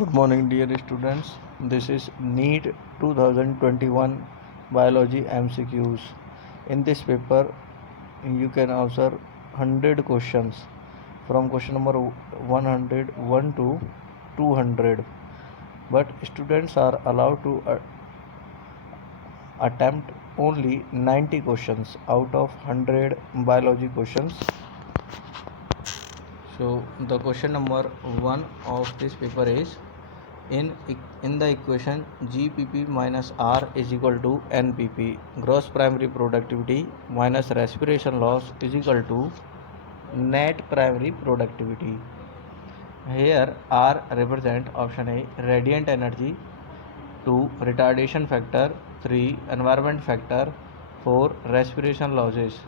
Good morning, dear students. This is NEET 2021 Biology MCQs. In this paper, you can answer 100 questions from question number 101 to 200. But students are allowed to attempt only 90 questions out of 100 biology questions. So the question number 1 of this paper is in the equation GPP minus R is equal to NPP, gross primary productivity minus respiration loss is equal to net primary productivity. Here R represent option A radiant energy, 2 retardation factor, 3 environment factor, 4 respiration losses.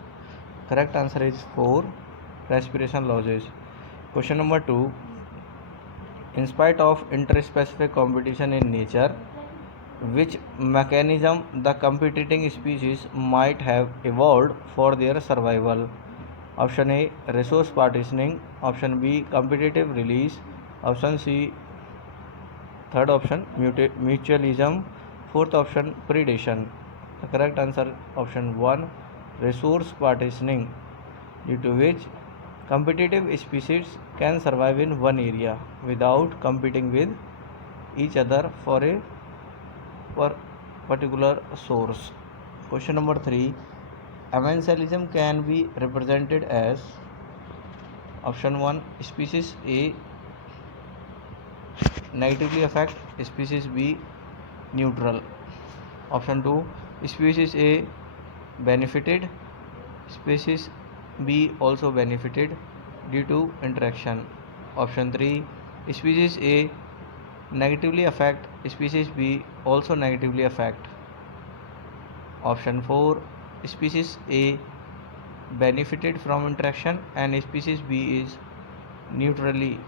Correct answer is 4 respiration losses. Question number 2, in spite of interspecific competition in nature, which mechanism the competing species might have evolved for their survival? Option A resource partitioning, option B competitive release, option C third option mutualism, fourth option predation. The correct answer option 1 resource partitioning, due to which competitive species can survive in one area without competing with each other for a particular source. Question number 3, amensalism can be represented as option 1 species A negatively affect, species B neutral, option 2 species A benefited, species B also benefited due to interaction, option 3 species A negatively affect, species B also negatively affect, option 4 species A benefited from interaction and species B is neutrally,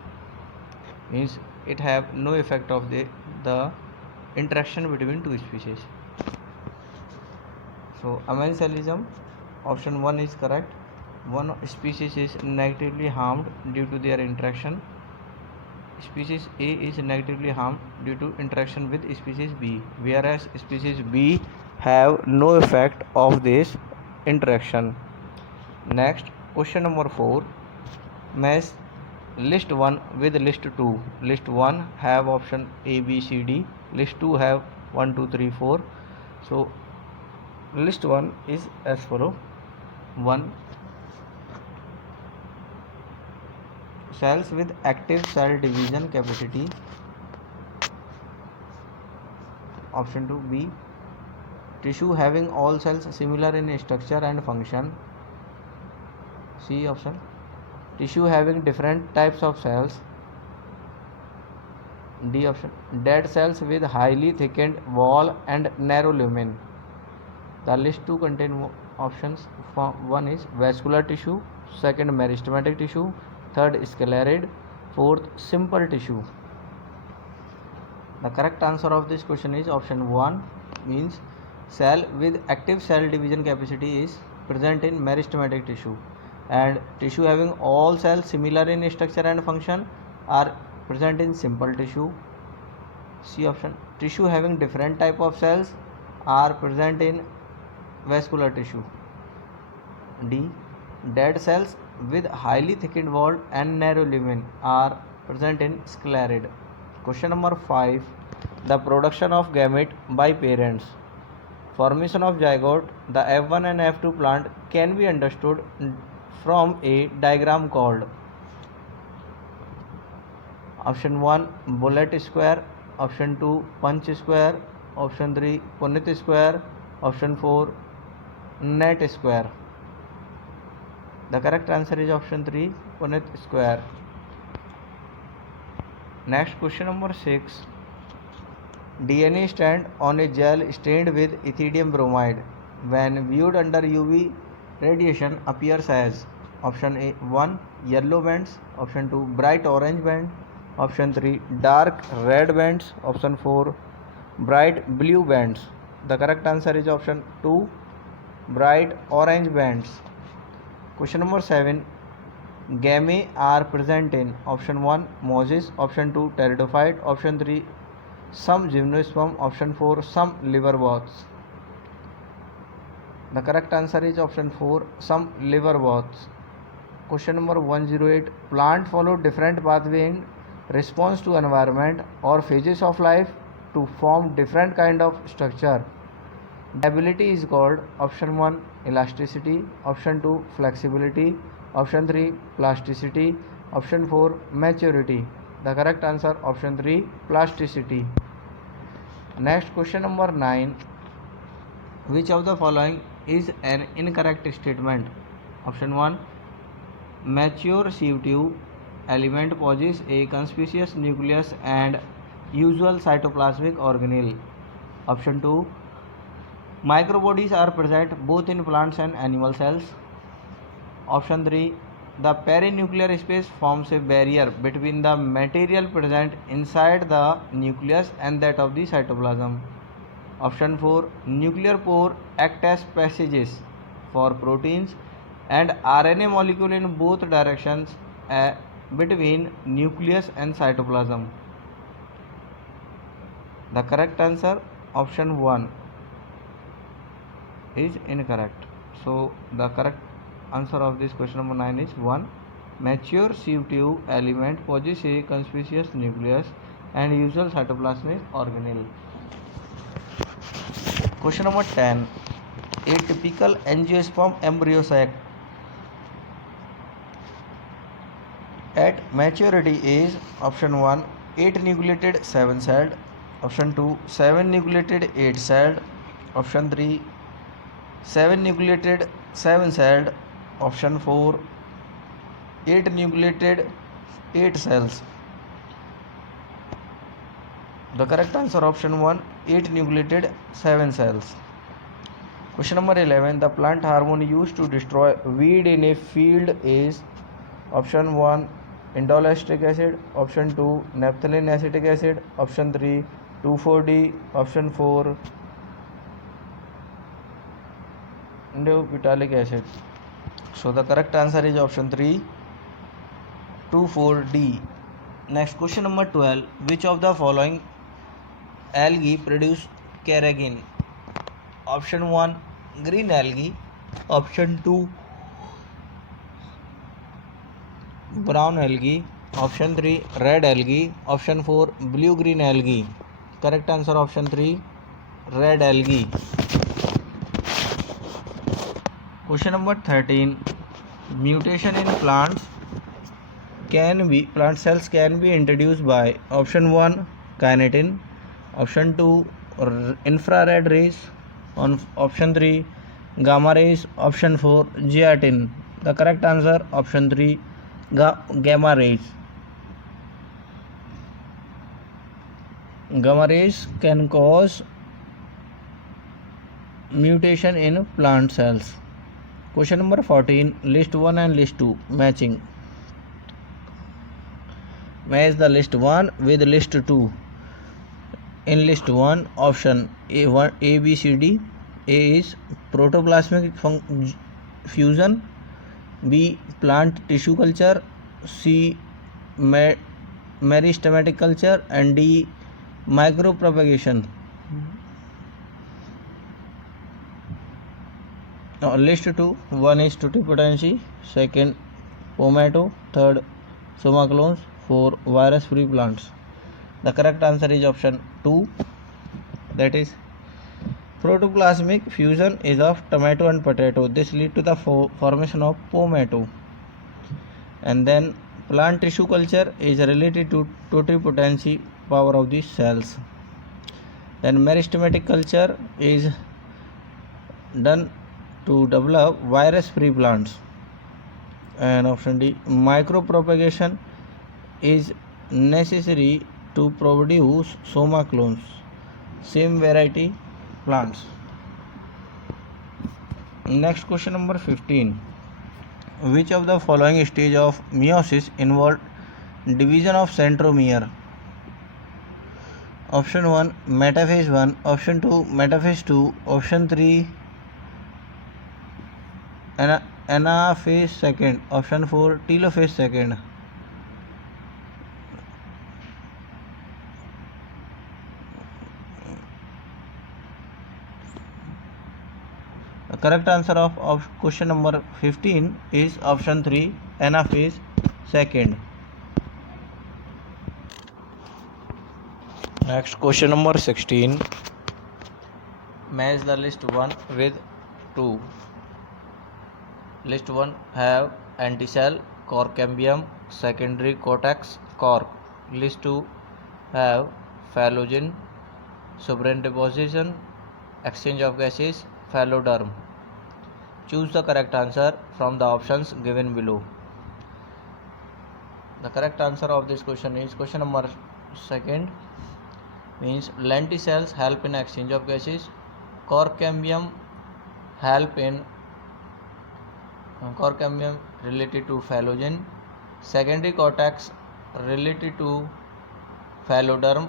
means it have no effect of the interaction between two species. So amensalism option 1 is correct. One species is negatively harmed due to their interaction. Species A is negatively harmed due to interaction with species B, whereas species B have no effect of this interaction. Next, question number 4, match list 1 with list 2. List 1 have option A, B, C, D. List 2 have 1, 2, 3, 4. So list 1 is as follow. 1, cells with active cell division capacity. Option 2 B, tissue having all cells similar in structure and function. C option, tissue having different types of cells. D option, dead cells with highly thickened wall and narrow lumen. The list 2 contain options. 1 is vascular tissue, second meristematic tissue, third scleride, fourth simple tissue. The correct answer of this question is option 1, means cell with active cell division capacity is present in meristematic tissue, and tissue having all cells similar in structure and function are present in simple tissue. C option, tissue having different type of cells are present in vascular tissue. D, dead cells with highly thickened wall and narrow lumen are present in scleride. Question number 5, the production of gamete by parents, formation of zygote, the F1 and F2 plant can be understood from a diagram called option 1 bullet square, option 2 punch square, option 3 Punnett square, option 4 net square. The correct answer is option 3 Punnett square. Next, question number 6, DNA strand on a gel stained with ethidium bromide when viewed under UV radiation appears as option A 1 yellow bands, option 2 bright orange band, option 3 dark red bands, option 4 bright blue bands. The correct answer is option 2 bright orange bands. Question number 7, gamete are present in option 1 mosses, option 2 pteridophyte, option 3 some gymnosperm, option 4 some liverworts. The correct answer is option 4 some liverworts. Question number 108. Plant follow different pathway in response to environment or phases of life to form different kind of structure. The ability is called option 1 elasticity, option 2 flexibility, option 3 plasticity, option 4 maturity. The correct answer option 3 plasticity. Next question number 9. Which of the following is an incorrect statement? Option 1 mature sieve tube element possesses a conspicuous nucleus and usual cytoplasmic organelle. Option 2 microbodies are present both in plants and animal cells. Option 3 the perinuclear space forms a barrier between the material present inside the nucleus and that of the cytoplasm. Option 4 nuclear pore act as passages for proteins and RNA molecule in both directions between nucleus and cytoplasm. The correct answer option 1 is incorrect. So the correct answer of this question number 9 is 1 mature sieve tube element possesses a conspicuous nucleus and usual cytoplasmic organelle. Question number 10. A typical angiosperm embryo sac at maturity is option 1 8 nucleated 7 celled, option 2 7 nucleated 8 celled, option 3 7 nucleated 7 celled, option 4 8 nucleated 8 cells. The correct answer option 1 8 nucleated 7 cells. Question number 11. The plant hormone used to destroy weed in a field is option 1 indole acid, option 2 naphthalene acetic acid, option 3 2,4-D, option 4 indole acid. So the correct answer is option 3 2,4-D. Next question number 12. Which of the following algae produce carrageen? Option 1 green algae, option 2 brown algae, option 3 red algae, option 4 blue green algae. Correct answer option 3 red algae. Question number 13. Mutation in plant cells can be introduced by option 1 kinetin, option 2 infrared rays, option 3 gamma rays, option 4 gelatin. The correct answer option 3 gamma rays. Gamma rays can cause mutation in plant cells. Question number 14. List 1 and list 2 matching. Match the list 1 with list 2. In list 1, option A, B, C, D. A is protoplasmic fusion, B plant tissue culture, C meristematic culture, and D micropropagation. Now list 2. 1 is tutti potency, 2nd pomato, 3rd soma clones, 4 virus free plants. The correct answer is option 2, that is protoplasmic fusion is of tomato and potato. This lead to the formation of pomato. And then plant tissue culture is related to totipotency power of the cells. Then meristematic culture is done to develop virus free plants. And option D micropropagation is necessary to produce soma clones, same variety plants. Next question number 15. Which of the following stage of meiosis involved division of centromere? Option 1 metaphase 1, option 2 metaphase 2, option 3 anaphase second. Option 4 telophase second. The correct answer of question number 15 is option 3 anaphase second. Next question number 16. Match the list 1 with 2. List 1 have anticell, cork cambium, secondary cortex, cork. List 2 have phallogen, sovereign deposition, exchange of gases, phalloderm. Choose the correct answer from the options given below. The correct answer of this question is question number 2, means lenticels help in exchange of gases, cork cambium help in cork cambium related to phallogen, secondary cortex related to phalloderm,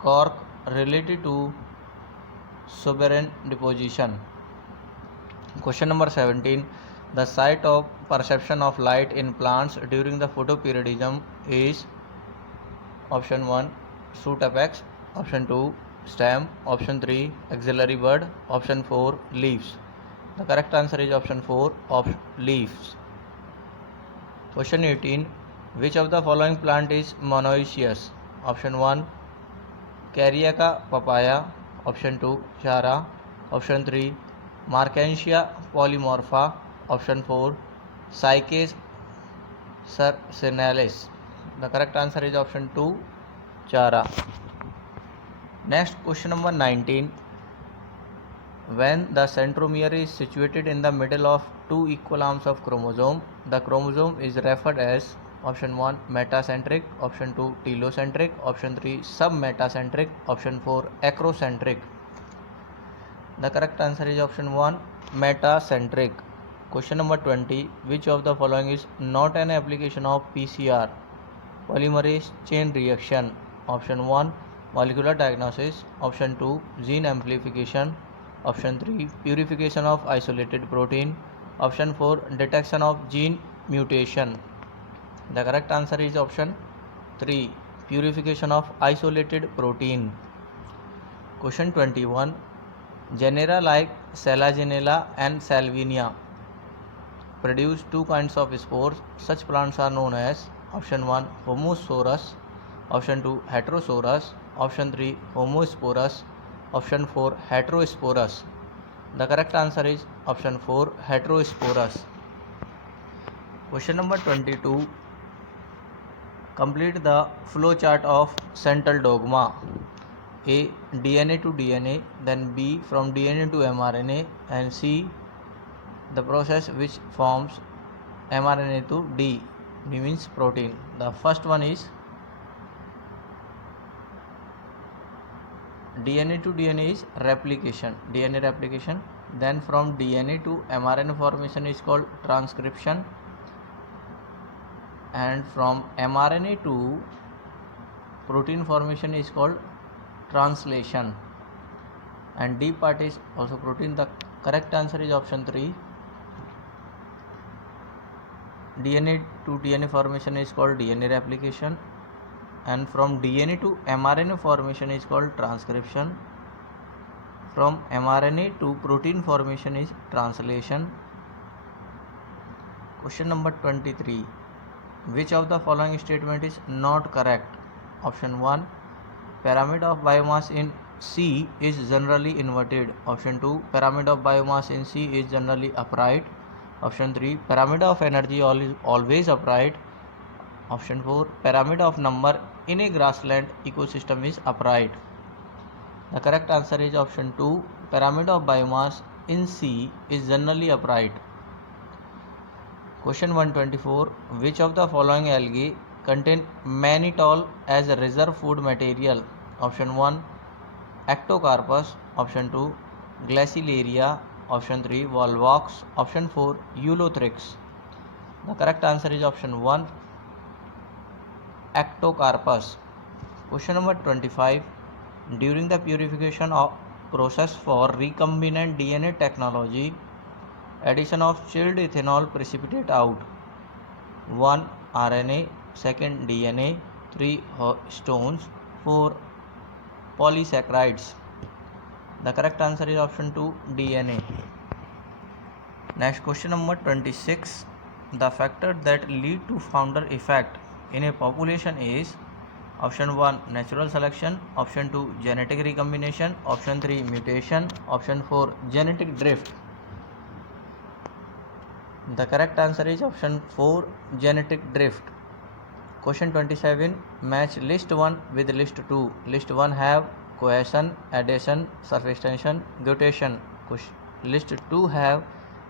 cork related to sovereign deposition. Question number 17. The site of perception of light in plants during the photoperiodism is option 1 shoot apex, option 2 stem, option 3 axillary bud, option 4 leaves. The correct answer is option 4 of leaves. Question 18. Which of the following plant is monoecious? Option 1 Careaca papaya, option 2 chara, option 3 Marchantia polymorpha, option 4 Cycas sarcinalis. The correct answer is option 2 chara. Next question number 19. When the centromere is situated in the middle of two equal arms of chromosome, the chromosome is referred as option 1 metacentric, option 2 telocentric, option 3 submetacentric, option 4 acrocentric. The correct answer is option 1 metacentric. Question number 20. Which of the following is not an application of PCR? Polymerase chain reaction. Option 1 molecular diagnosis, option 2 gene amplification, option 3 purification of isolated protein, option 4 detection of gene mutation. The correct answer is option 3 purification of isolated protein. Question 21. Genera like Selaginella and Salvinia produce two kinds of spores. Such plants are known as option 1 Homosaurus, option 2 Heterosaurus, option 3 Homosporus, option 4 Heterosporus. The correct answer is option 4 Heterosporus. Question number 22. Complete the flow chart of central dogma. A. DNA to DNA, then B. from DNA to mRNA, and C. the process which forms mRNA to D means protein. The first one is DNA to DNA is replication, DNA replication. Then from DNA to mRNA formation is called transcription, and from mRNA to protein formation is called translation, and D part is also protein. The correct answer is option 3. DNA to DNA formation is called DNA replication, and from DNA to mRNA formation is called transcription. From mRNA to protein formation is translation. Question number 23. Which of the following statement is not correct? Option 1 pyramid of biomass in C is generally inverted. Option 2 pyramid of biomass in C is generally upright. Option 3 pyramid of energy always upright. Option 4 pyramid of number in a grassland ecosystem is upright. The correct answer is option 2 pyramid of biomass in C is generally upright. Question 124. Which of the following algae contain mannitol as a reserve food material? Option 1 Ectocarpus, option 2 Glacilaria, option 3 Volvox, option 4 Eulothrix. The correct answer is option 1 Ectocarpus. Question number 25. During the purification of process for recombinant DNA technology, Addition of chilled ethanol precipitate out 1 RNA, second DNA, 3 stones, 4 polysaccharides. The correct answer is option 2 DNA. Next question number 26. The factor that lead to founder effect in a population is option 1 natural selection, option 2 genetic recombination, option 3 mutation, option 4 genetic drift. The correct answer is option 4 genetic drift. Question 27. Match list 1 with list 2. List 1 have cohesion, adhesion, surface tension, glutation. List 2 have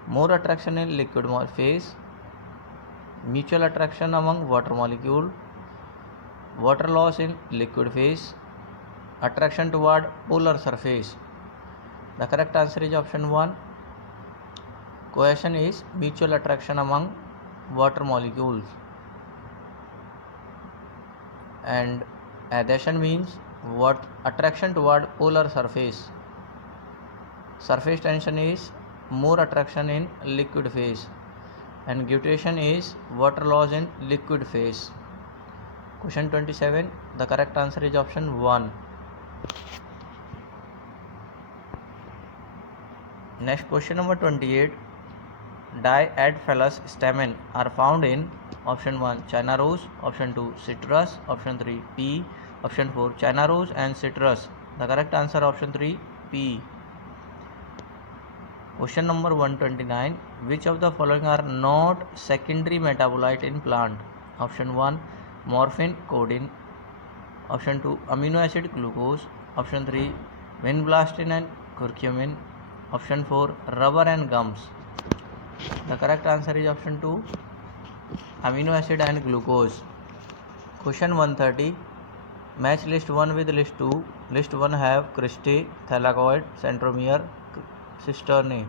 more attraction in liquid phase, mutual attraction among water molecule, water loss in liquid phase, attraction toward polar surface. The correct answer is option 1. Cohesion is mutual attraction among water molecules, and adhesion means what attraction toward polar surface. Surface tension is more attraction in liquid phase, and glutation is water loss in liquid phase. Question 27. The correct answer is option 1. Next question number 28. Diadphalous stamen are found in option 1 China rose, option 2 citrus, option 3 pea, option 4 China rose and citrus. The correct answer option 3 pea. Question number 129. Which of the following are not secondary metabolite in plant? Option 1 morphine, codeine, option 2 amino acid glucose, option 3 vinblastine and curcumin, option 4 rubber and gums. The correct answer is option 2 amino acid and glucose. Question 130. Match list 1 with list 2. List 1 have cristae, thylakoid, centromere, cisternae.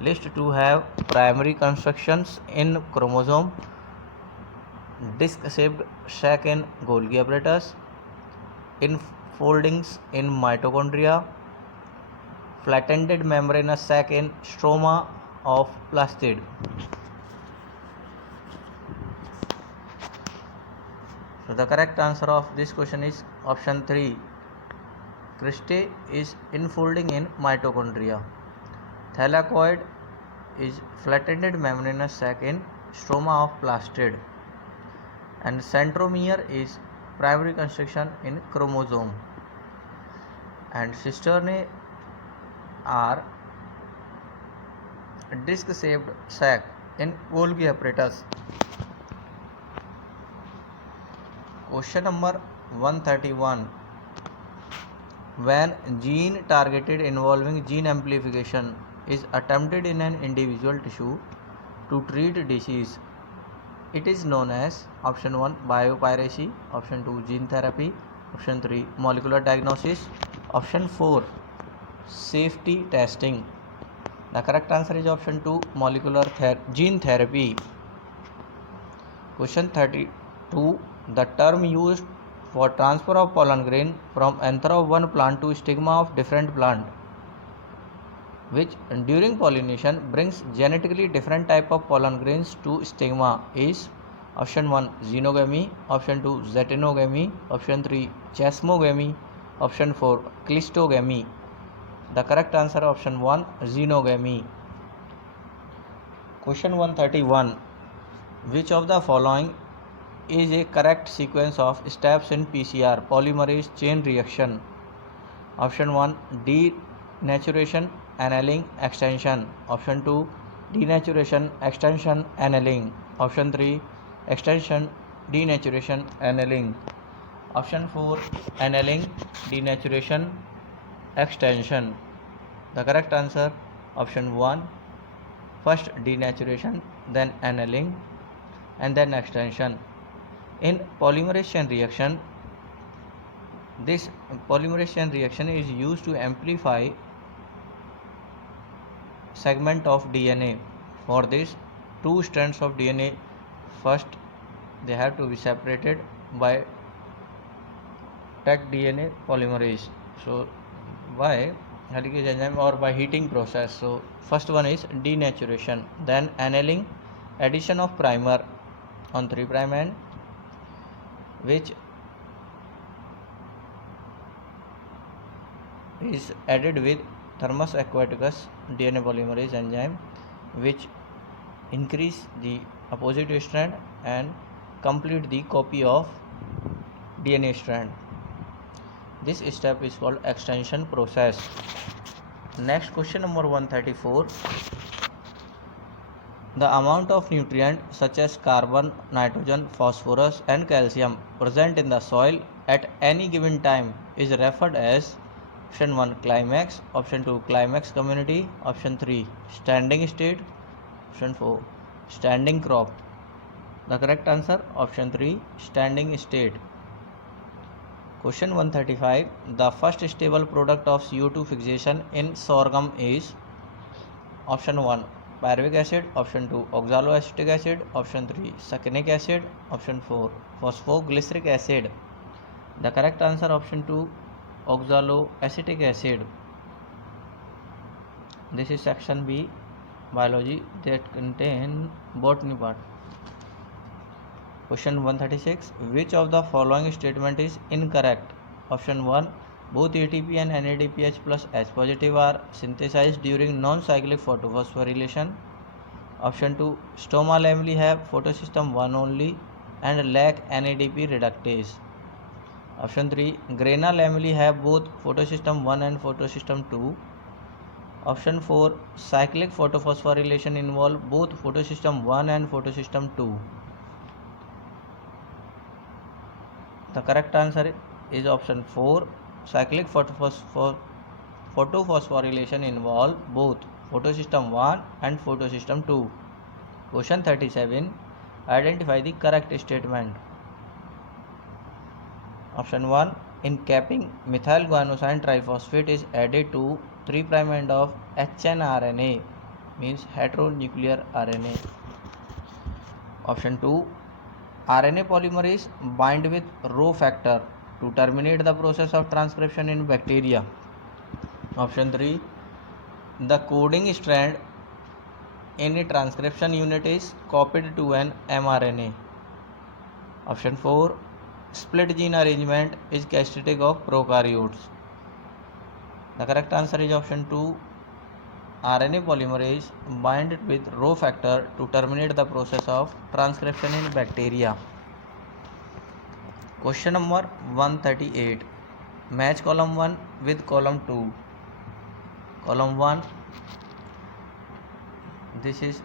List 2 have primary constructions in chromosome, disc-shaped sac in Golgi apparatus, infoldings in mitochondria, flattened membranous sac in stroma of plastid. So the correct answer of this question is option 3. Cristae is infolding in mitochondria. Thylakoid is flattened membranous sac in stroma of plastid. And centromere is primary construction in chromosome. And cisternae are disc-shaped sac in Golgi apparatus. Question number 131. When gene targeted involving gene amplification is attempted in an individual tissue to treat disease, it is known as option 1 biopiracy, option 2 gene therapy, option 3 molecular diagnosis, option 4 safety testing. The correct answer is option 2 molecular gene therapy. Question 32. The term used for transfer of pollen grain from anther of one plant to stigma of different plant, which during pollination brings genetically different type of pollen grains to stigma, is option 1 xenogamy, option 2 zettanogamy, option 3 chasmogamy, option 4 clistogamy. The correct answer option 1 xenogamy. Question 131. Which of the following is a correct sequence of steps in PCR polymerase chain reaction? Option 1 denaturation, annealing, extension, option 2 denaturation, extension, annealing, option 3 extension, denaturation, annealing, option 4 annealing, denaturation, extension. The correct answer option 1 first denaturation, then annealing, and then extension. In polymerase chain reaction, this polymerase chain reaction is used to amplify segment of DNA. For this, two strands of DNA first they have to be separated by Taq DNA polymerase. So by helicase enzyme or by heating process. So first one is denaturation, then annealing, addition of primer on 3' end, which is added with Thermus aquaticus DNA polymerase enzyme, which increase the opposite strand and complete the copy of DNA strand. This step is called extension process. Next, question number 134. The amount of nutrient such as carbon, nitrogen, phosphorus and calcium present in the soil at any given time is referred as option 1 climax, option 2 climax community, option 3 standing state, option 4 standing crop. The correct answer option 3 standing state. Question 135. The first stable product of CO2 fixation in sorghum is option 1 pyruvic acid, option 2 oxaloacetic acid, option 3 succinic acid, option 4 phosphoglyceric acid. The correct answer option 2 oxaloacetic acid. This is section B biology that contain botany part. Question 136. Which of the following statement is incorrect? Option 1 both ATP and NADPH plus H positive are synthesized during non-cyclic photophosphorylation. Option 2 stoma lamella have photosystem 1 only and lack NADP reductase. Option 3 grana lamella have both photosystem 1 and photosystem 2. Option 4 cyclic photophosphorylation involve both photosystem 1 and photosystem 2. The correct answer is option 4 cyclic photophosphorylation involve both photosystem 1 and photosystem 2. Question 37. Identify the correct statement. Option 1 in capping methyl guanosine triphosphate is added to 3' end of hnRNA means heteronuclear RNA. Option 2 RNA polymerase bind with Rho factor to terminate the process of transcription in bacteria. Option 3 the coding strand in a transcription unit is copied to an mRNA. Option 4 split gene arrangement is characteristic of prokaryotes. The correct answer is option 2 RNA polymerase bind with Rho factor to terminate the process of transcription in bacteria. Question number 138. Match column 1 with column 2. Column 1, this is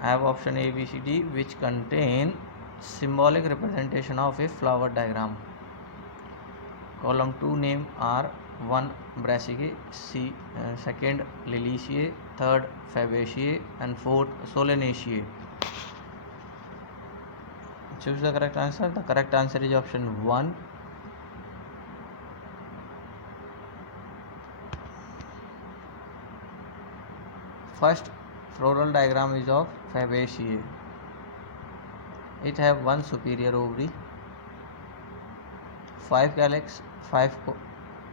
I have option A, B, C, D which contain symbolic representation of a flower diagram. Column 2 name are 1 Brassicae, second Liliaceae, third Fabaceae and fourth Solanaceae. Choose the correct answer. The correct answer is option 1. First floral diagram is of Fabaceae. It have 1 superior ovary, 5 calyx, 5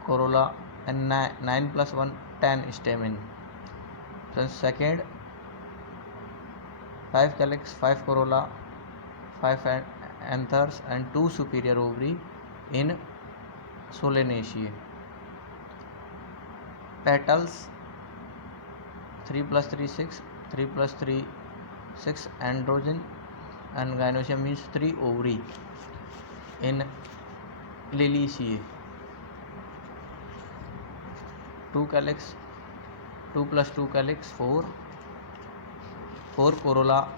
corolla and 9 plus 1 10 stamen. So second 5 calyx, 5 corolla, 5 anthers and 2 superior ovary in Solanaceae. Petals 3 plus 3 6, 3 plus 3 6 androgen and gynoecium means 3 ovary in Liliaceae. 2 calyx, 2 plus 2 calyx 4, 4 corolla,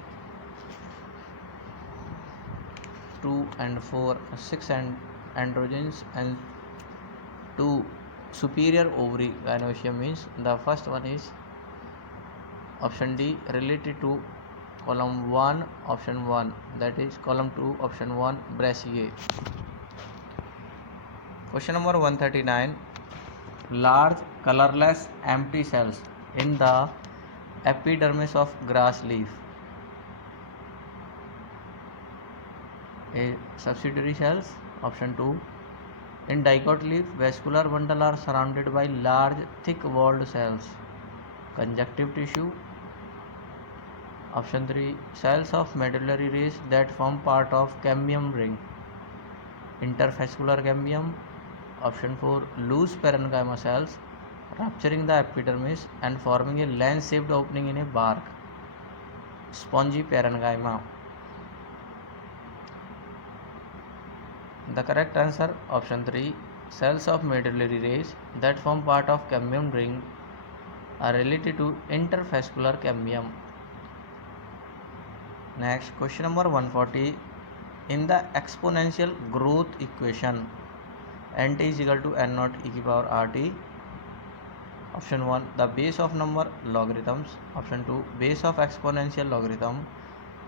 2 and 4 6 androgens and 2 superior ovary gynoecium means the first one is option D related to column 1 option 1, that is column 2 option 1 Brassicae. Question number 139. Large colorless empty cells in the epidermis of grass leaf. A subsidiary cells option 2, In dicot leaf, vascular bundle are surrounded by large, thick-walled cells. Conjunctive tissue. Option 3. Cells of medullary rays that form part of cambium ring. Interfascicular cambium. Option 4. Loose parenchyma cells rupturing the epidermis and forming a lens-shaped opening in a bark. Spongy parenchyma. The correct answer, option 3. Cells of medullary rays that form part of cambium ring are related to interfascicular cambium. Next, question number 140. In the exponential growth equation, nt is equal to n naught e to the power rt. Option 1, the base of number logarithms. Option 2, base of exponential logarithm.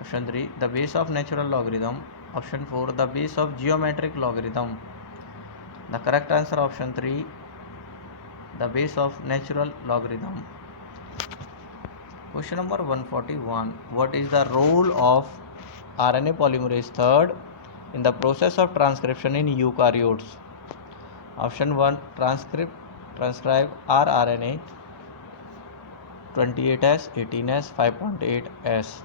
Option 3, the base of natural logarithm. Option 4, the base of geometric logarithm. The correct answer, option 3, the base of natural logarithm. Question number 141. What is the role of RNA polymerase III in the process of transcription in eukaryotes? Option 1, transcribe rRNA 28S, 18S, 5.8S.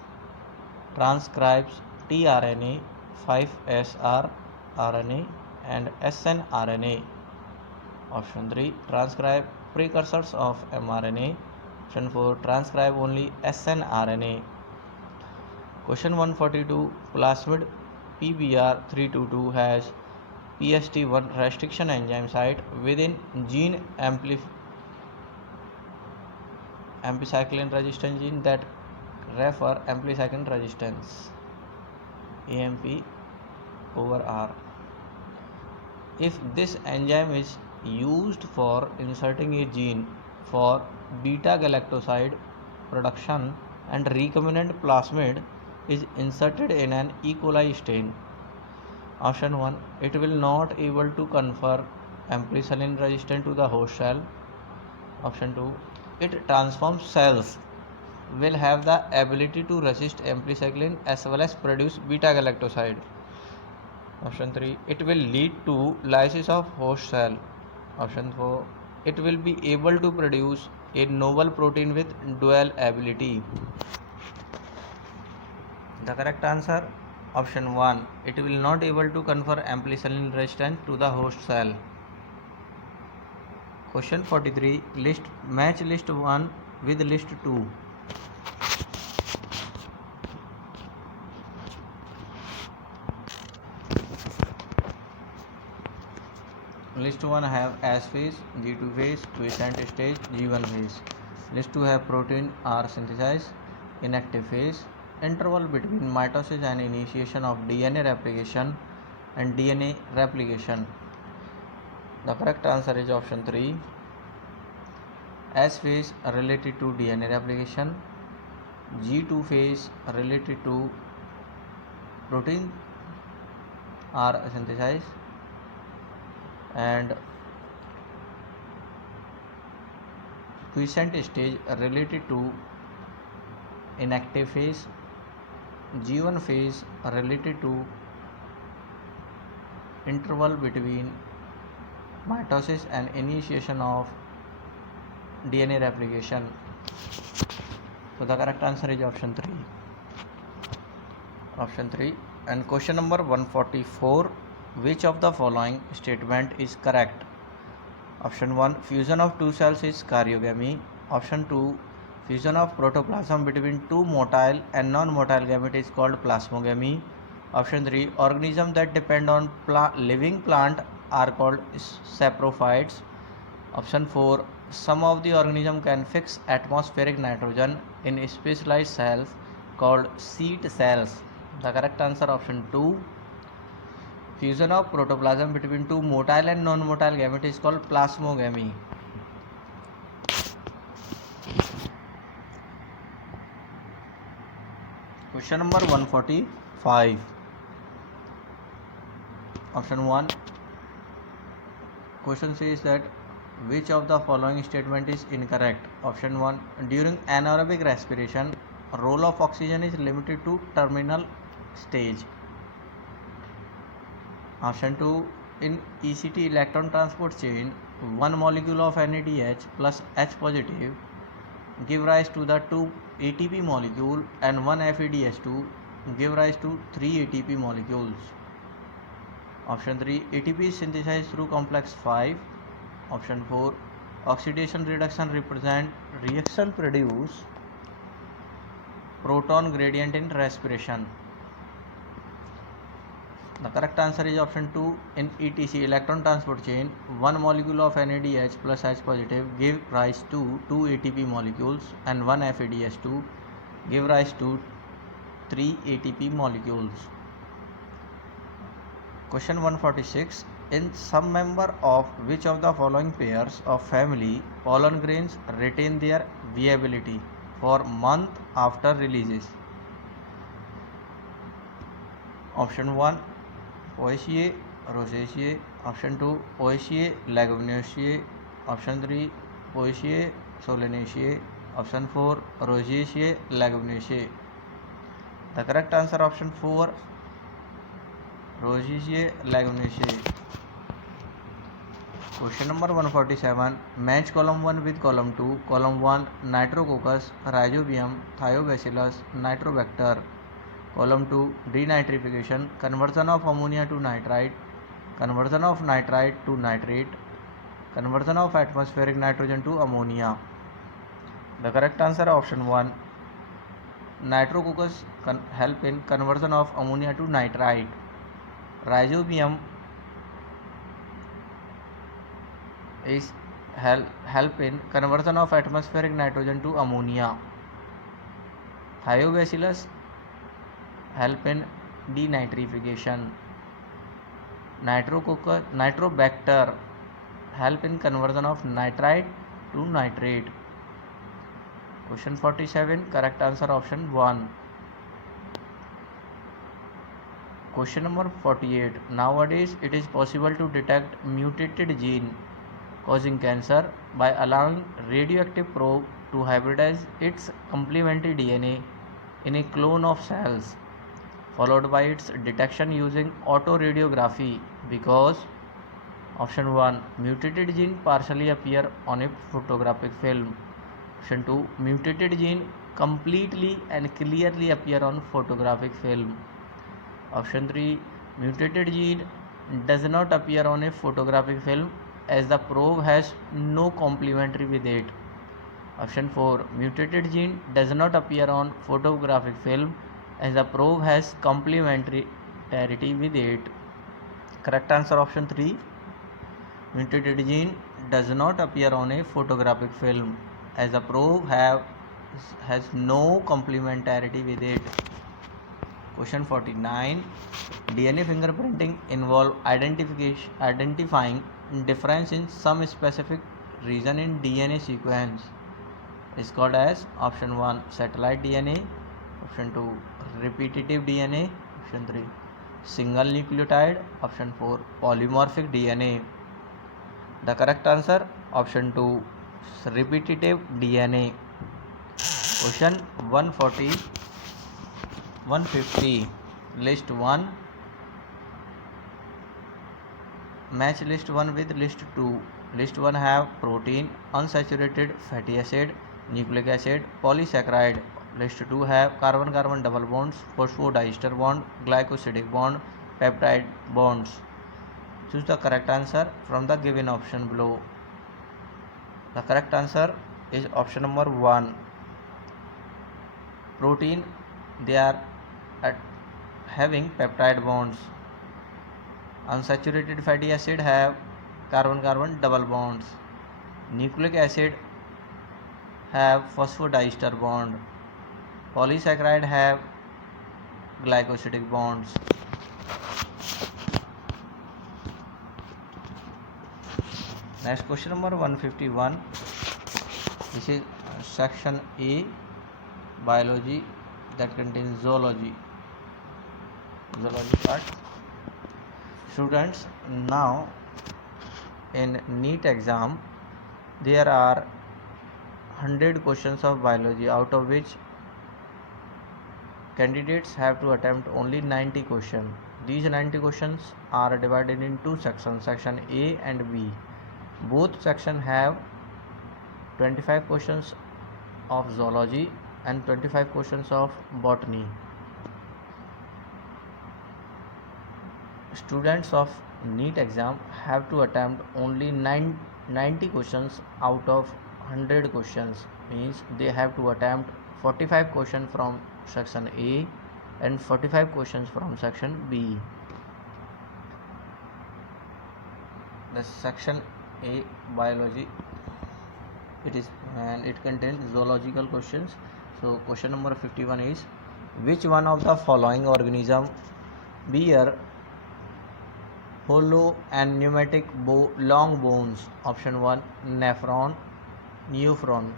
Transcribes tRNA 5SR RNA and snRNA. Option 3, transcribe precursors of mRNA. Option 4, transcribe only snRNA. Question 142. Plasmid PBr322 has PST1 restriction enzyme site within gene amphicycline resistance gene that refer amphicycline resistance AMP over R. If this enzyme is used for inserting a gene for beta galactoside production and recombinant plasmid is inserted in an E. coli stain. Option 1, it will not able to confer ampicillin resistance to the host cell. Option 2, it transforms cells will have the ability to resist ampicillin as well as produce beta galactoside. Option 3, it will lead to lysis of host cell. Option 4, it will be able to produce a novel protein with dual ability. The correct answer, option 1, it will not able to confer ampicillin resistance to the host cell. Question 43. Match list 1 with list 2. List 1 have S phase, G2 phase, quiescent stage, G1 phase. List 2 have protein R synthesized, inactive phase, interval between mitosis and initiation of DNA replication and DNA replication. The correct answer is option 3. S phase related to DNA replication, G2 phase related to protein R synthesized, and quiescent stage related to inactive phase, G1 phase related to interval between mitosis and initiation of DNA replication. So the correct answer is option 3. Option 3. And question number 144. Which of the following statement is correct? Option 1, fusion of two cells is karyogamy. Option 2, fusion of protoplasm between two motile and non-motile gamete is called plasmogamy. Option 3, organisms that depend on living plant are called saprophytes. Option 4, some of the organisms can fix atmospheric nitrogen in specialized cells called seed cells. The correct answer, option 2. Fusion of protoplasm between two motile and non-motile gamete is called plasmogamy. Question number 145. Option 1. Question says that which of the following statement is incorrect? Option 1. During anaerobic respiration, role of oxygen is limited to terminal stage. Option 2. in ECT electron transport chain, one molecule of NADH plus H positive give rise to the 2 ATP molecule and one FADH2 give rise to 3 ATP molecules. Option 3, ATP is synthesized through complex 5. Option 4, oxidation reduction represent reaction produce proton gradient in respiration. The correct answer is option 2. In ETC electron transport chain, one molecule of NADH plus H positive give rise to 2 ATP molecules and one FADH2 give rise to 3 ATP molecules. Question 146. In some member of which of the following pairs of family pollen grains retain their viability for month after releases? Option 1, Poaceae, Rosaceae. Option 2, Poaceae, Leguminosae. Option 3, Poaceae, Solanaceae. Option 4, Rosaceae, Leguminosae. The correct answer option 4, Rosaceae, Leguminosae. Question number 147. Match column 1 with column 2. Column 1, Nitrococcus, Rhizobium, Thiobacillus, Nitrobacter. Column 2, denitrification, conversion of ammonia to nitrite, conversion of nitrite to nitrate, conversion of atmospheric nitrogen to ammonia. The correct answer option 1, Nitrococcus help in conversion of ammonia to nitrite. Rhizobium is help in conversion of atmospheric nitrogen to ammonia. Thiobacillus help in denitrification. Nitrobacter help in conversion of nitrite to nitrate. Question 47, correct answer option 1. Question number 48. Nowadays it is possible to detect mutated gene causing cancer by allowing radioactive probe to hybridize its complementary DNA in a clone of cells, followed by its detection using autoradiography, because option 1, mutated gene partially appear on a photographic film. Option 2, mutated gene completely and clearly appear on photographic film. Option 3, mutated gene does not appear on a photographic film as the probe has no complementary with it. Option 4, mutated gene does not appear on photographic film as the probe has complementarity with it. Correct answer option 3, mutated gene does not appear on a photographic film as the probe has no complementarity with it. Question 49. DNA fingerprinting involve identifying difference in some specific region in DNA sequence is called as option 1, satellite DNA. Option 2, repetitive DNA. Option 3, single nucleotide. Option 4, polymorphic DNA. The correct answer option 2, repetitive DNA. Question 150. List 1. Match list 1 with list 2. List 1 have protein, unsaturated fatty acid, nucleic acid, polysaccharide. List 2 have carbon-carbon double bonds, phosphodiester bond, glycosidic bond, peptide bonds. Choose the correct answer from the given option below. The correct answer is option number 1. Protein, they are having peptide bonds. Unsaturated fatty acid have carbon-carbon double bonds. Nucleic acid have phosphodiester bond. Polysaccharide have glycosidic bonds. Next question number 151. This is section A, biology, that contains zoology part. Students, now in NEET exam there are 100 questions of biology, out of which candidates have to attempt only 90 questions. These 90 questions are divided in two sections, section A and B. Both sections have 25 questions of zoology and 25 questions of botany. Students of NEET exam have to attempt only 90 questions out of 100 questions, means they have to attempt 45 questions from section A and 45 questions from section B. The section A, biology, it contains zoological questions. So question number 51 is, which one of the following organism bear hollow and pneumatic long bones? Option 1 nephron, neophron.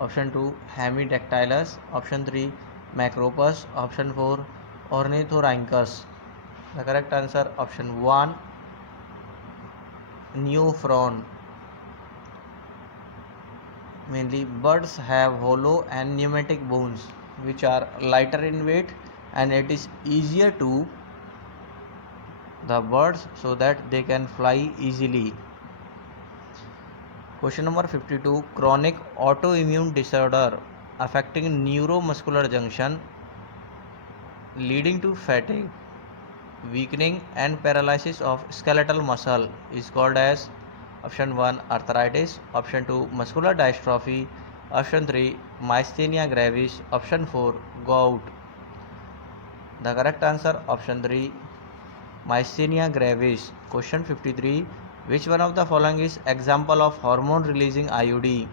Option 2 hemidactylus. Option 3 macropus. Option 4 ornithorhynchus. The correct answer option 1 neophron. Mainly birds have hollow and pneumatic bones which are lighter in weight, and it is easier to the birds so that they can fly easily. Question number 52, chronic autoimmune disorder affecting neuromuscular junction leading to fatigue, weakening and paralysis of skeletal muscle is called as option 1 arthritis, option 2 muscular dystrophy, option 3 myasthenia gravis, option 4 gout. The correct answer option 3 myasthenia gravis. Question 53, which one of the following is example of hormone releasing IUD?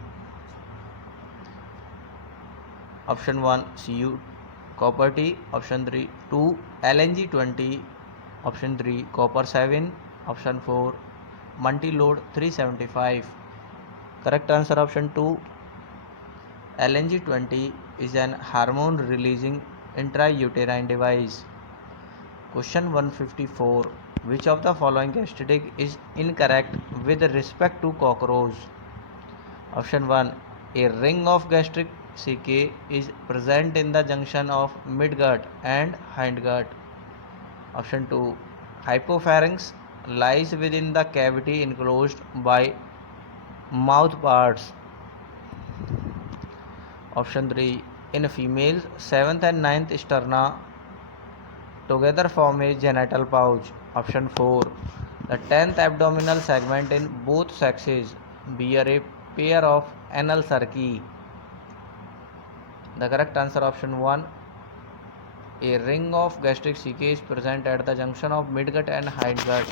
Option 1 Cu copper T, option 3 2 LNG20, option 3 copper 7, option 4 Multilode 375. Correct answer option 2 LNG20 is an hormone releasing intrauterine device. Question 154, which of the following statistic is incorrect with respect to cockroach? Option 1 a ring of gastric CK is present in the junction of midgut and hindgut. Option 2 hypopharynx lies within the cavity enclosed by mouth parts. Option 3 in females 7th and 9th sterna together form a genital pouch. Option 4 the 10th abdominal segment in both sexes bear a pair of anal cerci. The correct answer option 1 a ring of gastric CK is present at the junction of midgut and hindgut.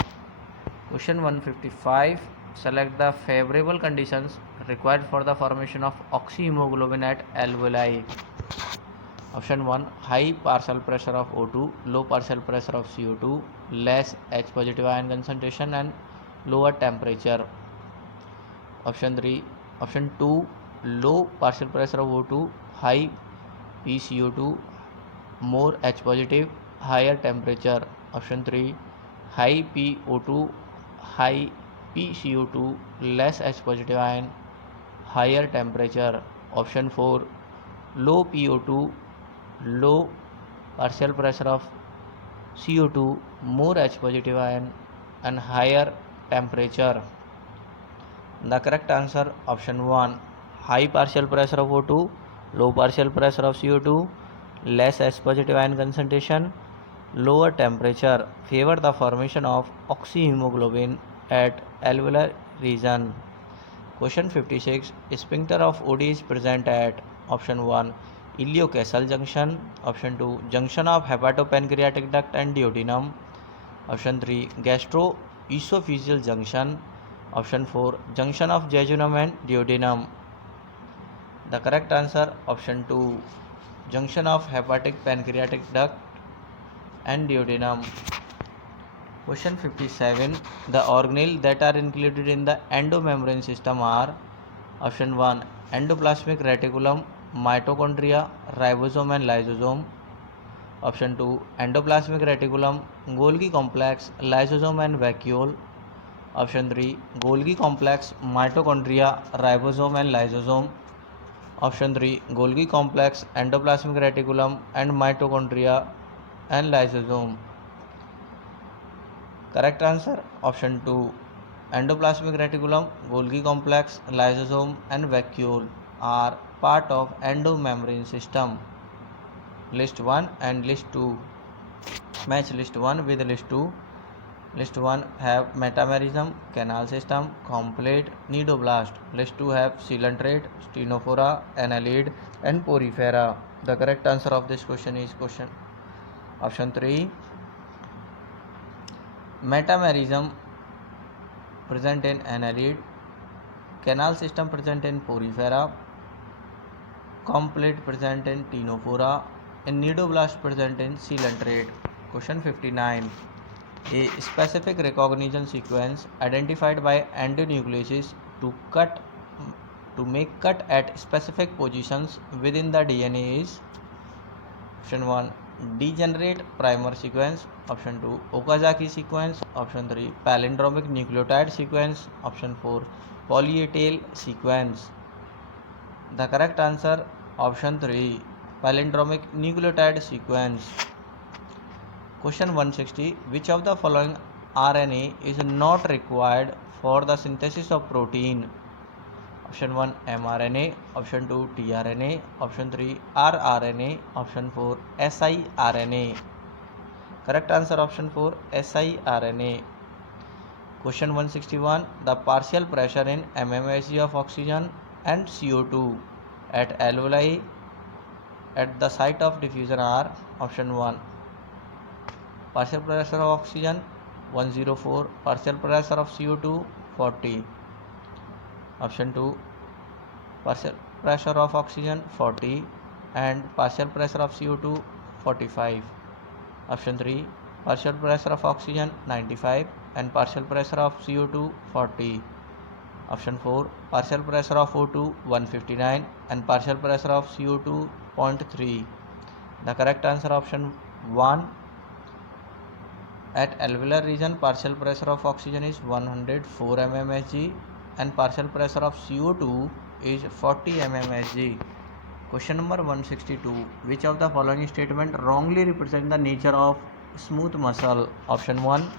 Question 155, select the favorable conditions required for the formation of oxyhemoglobin at alveoli. Option 1 high partial pressure of O2, low partial pressure of CO2, less H positive ion concentration and lower temperature. Option 2 low partial pressure of O2, high PCO2, more H positive, higher temperature. Option 3 high PO2, high PCO2, less H positive ion, higher temperature. Option 4 low PO2, low partial pressure of CO2, more H positive ion and higher temperature. The correct answer option 1 high partial pressure of O2, low partial pressure of CO2, less H positive ion concentration, lower temperature favor the formation of oxyhemoglobin at alveolar region. Question 56, sphincter of OD is present at option 1 ileocacal junction, option 2 junction of hepatopancreatic duct and duodenum, option 3 gastroesophageal junction, option 4 junction of jejunum and duodenum. The correct answer option 2 junction of hepatic pancreatic duct and duodenum. Question 57, the organelles that are included in the endomembrane system are option 1 endoplasmic reticulum, mitochondria, ribosome and lysosome, option 2 endoplasmic reticulum, Golgi complex, lysosome and vacuole, option 3 Golgi complex, mitochondria, ribosome and lysosome, option 3 Golgi complex, endoplasmic reticulum and mitochondria and lysosome. Correct answer option 2. Endoplasmic reticulum, Golgi complex, lysosome and vacuole are part of endomembrane system. List 1 and list 2. Match list 1 with list 2. List 1 have metamerism, canal system, complete, nidoblast. List 2 have coelenterate, stenophora, annelid and porifera. The correct answer of this question is question option 3. Metamerism present in annelid, canal system present in porifera, complete present in ctenophora, and nidoblast present in coelenterate. Question 59. A specific recognition sequence identified by endonucleases to make cut at specific positions within the DNA is option 1 degenerate primer sequence, option 2 Okazaki sequence, option 3 palindromic nucleotide sequence, option 4 poly A tail sequence. The correct answer option 3 palindromic nucleotide sequence. Question 160. Which of the following RNA is not required for the synthesis of protein? Option 1 mRNA, option 2 tRNA, option 3 rRNA, option 4 siRNA. Correct answer option 4 siRNA. Question 161. The partial pressure in mmHg of oxygen and CO2 at alveoli at the site of diffusion are option 1 partial pressure of oxygen 104, partial pressure of CO2 40, option 2 partial pressure of oxygen 40 and partial pressure of CO2 45, option 3 partial pressure of oxygen 95 and partial pressure of CO2 40, option 4 partial pressure of O2 159 and partial pressure of CO2 0.3. The correct answer option 1. At alveolar region, partial pressure of oxygen is 104 mmHg and partial pressure of CO2 is 40 mmHg. Question number 162. Which of the following statement wrongly represent the nature of smooth muscle? Option 1.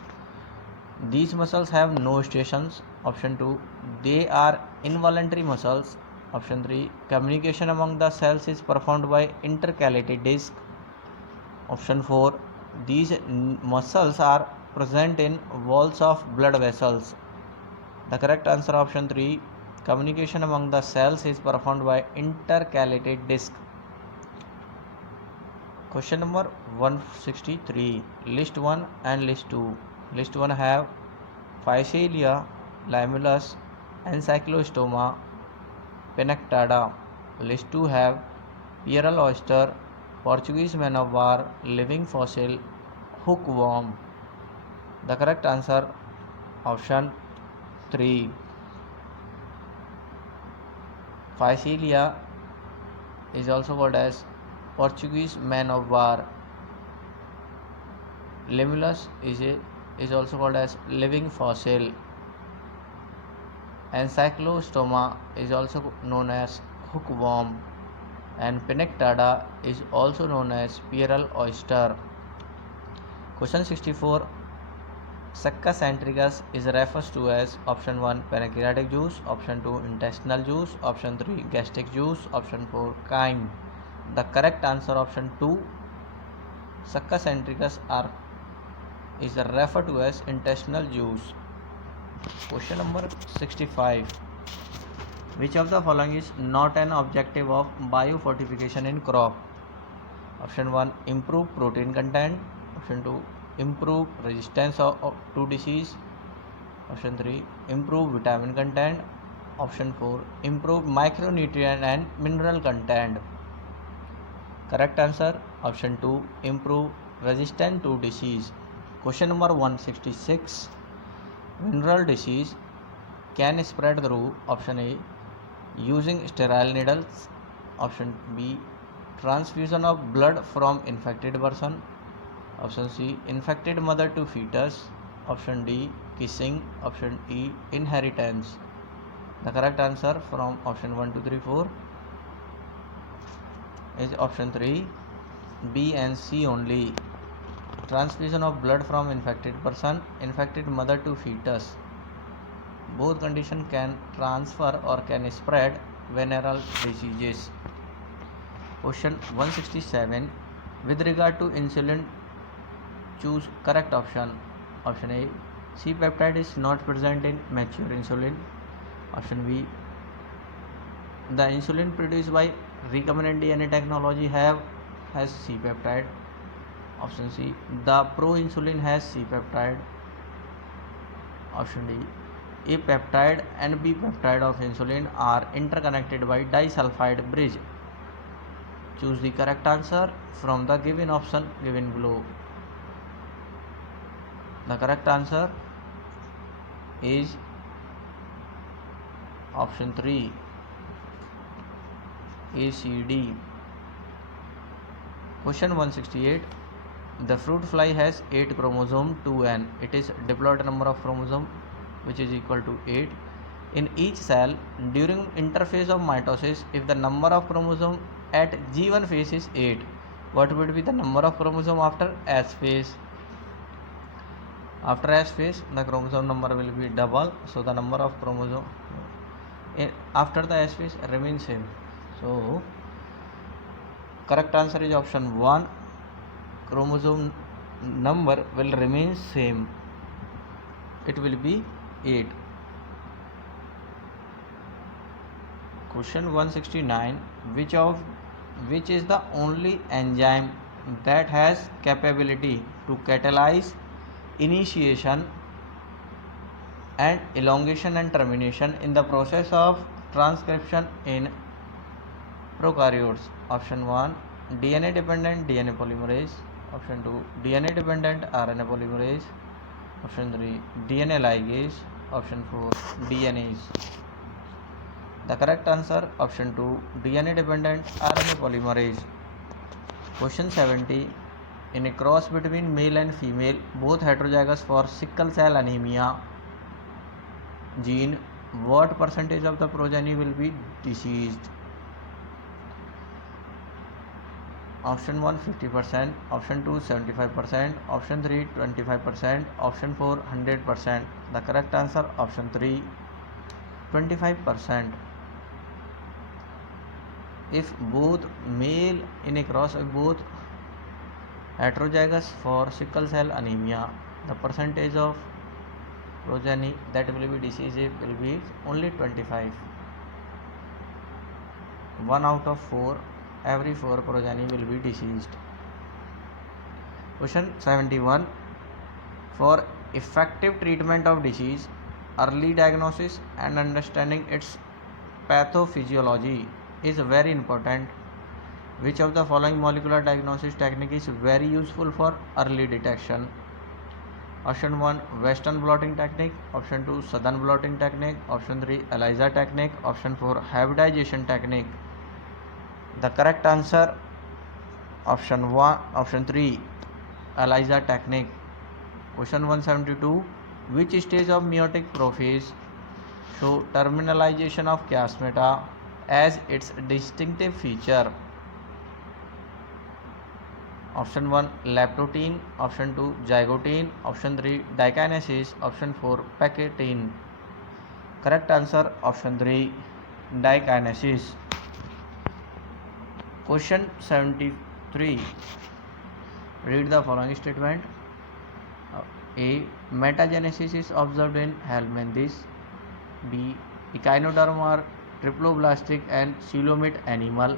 These muscles have no stations. Option 2. They are involuntary muscles. Option 3. Communication among the cells is performed by intercalated disc. Option 4. These muscles are present in walls of blood vessels. The correct answer option 3. Communication among the cells is performed by intercalated disc. Question number 163. List 1 and list 2. List 1 have Physalia, Limulus, Encyclostoma, Pinnectada. List 2 have Pearl oyster, Portuguese man of war, living fossil, hookworm. The correct answer option 3. Physalia is also called as Portuguese man of war. Limulus is also called as living fossil. Encyclostoma is also known as hookworm, and Pinnectada is also known as pearl oyster. Question 64. Succus centricus is referred to as option 1 pancreatic juice, option 2 intestinal juice, option 3 gastric juice, option 4 chyme. The correct answer option 2. Succus centricus is referred to as intestinal juice. Question number 65. Which of the following is not an objective of biofortification in crop? Option 1 improve protein content, option 2 improve resistance to disease, option 3 improve vitamin content, option 4 improve micronutrient and mineral content. Correct answer option 2 improve resistance to disease. Question number 166. Mineral disease can spread through option A using sterile needles, option B transfusion of blood from infected person, option C infected mother to fetus, option D kissing, option E inheritance. The correct answer from option 1, 2, 3, 4 is option 3 B and C only. transfusion of blood from infected person, infected mother to fetus. Both condition can transfer or can spread venereal diseases. Question 167. With regard to insulin, choose correct option. Option A, C peptide is not present in mature insulin. Option B, the insulin produced by recombinant DNA technology has C peptide. Option C, the proinsulin has C peptide. Option D, A peptide and B peptide of insulin are interconnected by disulfide bridge. Choose the correct answer from the given option given below. The correct answer is option 3, ACD. Question 168. The fruit fly has 8 chromosome 2n. It is diploid number of chromosome which is equal to 8 in each cell. During interphase of mitosis, if the number of chromosome at G1 phase is 8, what would be the number of chromosome after S phase? After S phase, the chromosome number will be double, so the number of chromosome after the S phase remains same. So correct answer is option 1. Chromosome number will remain same. It will be 8. Question 169. Which is the only enzyme that has capability to catalyze initiation and elongation and termination in the process of transcription in prokaryotes? Option 1, DNA dependent DNA polymerase. Option 2, DNA dependent RNA polymerase. Option 3, DNA ligase. Option 4, DNase. The correct answer option 2, DNA dependent RNA polymerase. Question 70. In a cross between male and female, both heterozygous for sickle cell anemia gene, what percentage of the progeny will be deceased? Option 1, 50%. Option 2, 75%. Option 3, 25%. Option 4, 100%. The correct answer option 3, 25%. If both male in a cross of both heterozygous for sickle cell anemia, the percentage of progeny that will be deceased will be only 25. 1 out of 4, every 4 progeny will be deceased. Question 71. For effective treatment of disease, early diagnosis and understanding its pathophysiology is very important. Which of the following molecular diagnosis technique is very useful for early detection? Option 1, Western blotting technique. Option 2, Southern blotting technique. Option 3, ELISA technique. Option 4, hybridization technique. The correct answer option 3, ELISA technique. Question 172. Which stage of meiotic prophase show terminalization of chiasmata as its distinctive feature? Option 1, leptotene. Option 2, zygotene. Option 3, dikinesis. Option 4, pectine. Correct answer option 3, dikinesis. Question 73. Read the following statement. A. Metagenesis is observed in helminthes. B. Echinoderm are triploblastic and coelomate animal.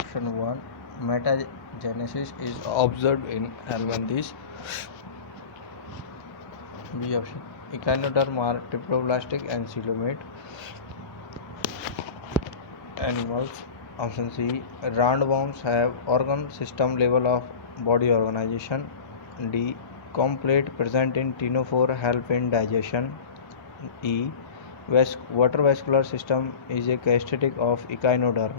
Option 1, metagenesis is observed in helminthes. B option, Echinoderm are triploblastic and coelomate animals. Option C, roundworms have organ system level of body organization. D, complete present in ctenophore help in digestion. E, water vascular system is a characteristic of echinoderm.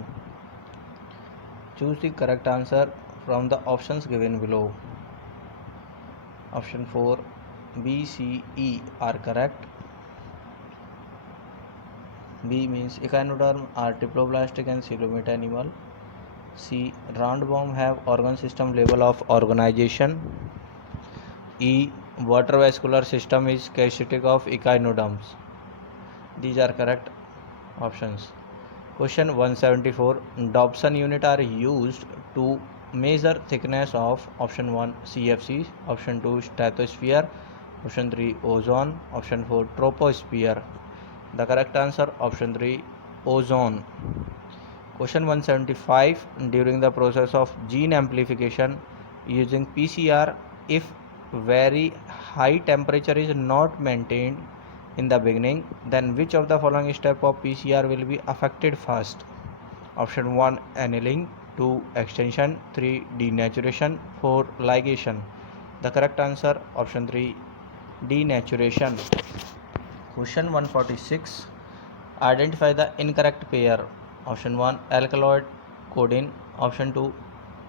Choose the correct answer from the options given below. Option 4, B, C, E are correct. B means echinoderm are triploblastic and coelomate animal. C. Round-worm have organ system level of organization. E. Water vascular system is characteristic of echinoderms. These are correct options. Question 174. Dobson unit are used to measure thickness of option 1 CFC, option 2 stratosphere, option 3 ozone, option 4 troposphere. The correct answer option 3 ozone. Question 175. During the process of gene amplification using PCR, if very high temperature is not maintained in the beginning, then which of the following step of PCR will be affected first? Option 1 annealing, 2 extension, 3 denaturation, 4 ligation. The correct answer option 3 denaturation. Question 146. Identify the incorrect pair. Option 1 alkaloid codeine, option 2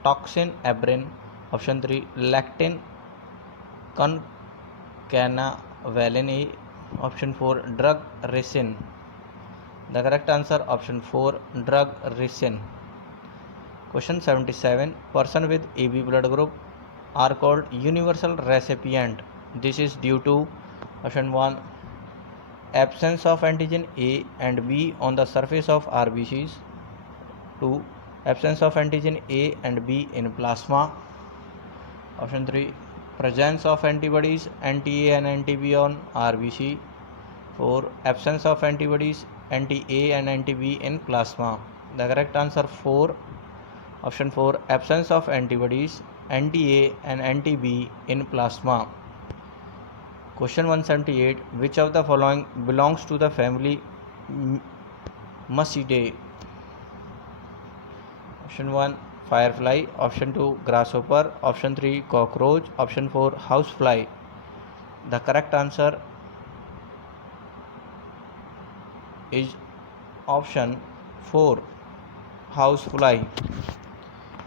toxin heparin, option 3 lactin concanavaline A, option 4 drug resin. The correct answer option 4 drug resin. Question 77. Person with AB blood group are called universal recipient. This is due to option 1 absence of antigen A and B on the surface of RBCs, 2 absence of antigen A and B in plasma, option 3 presence of antibodies anti-A and anti-B on RBC, 4 absence of antibodies anti-A and anti-B in plasma. The correct answer 4 option 4 absence of antibodies anti-A and anti-B in plasma. Question 178. Which of the following belongs to the family Muscidae? Option 1 firefly, option 2 grasshopper, option 3 cockroach, option 4 housefly. The correct answer is option 4 housefly.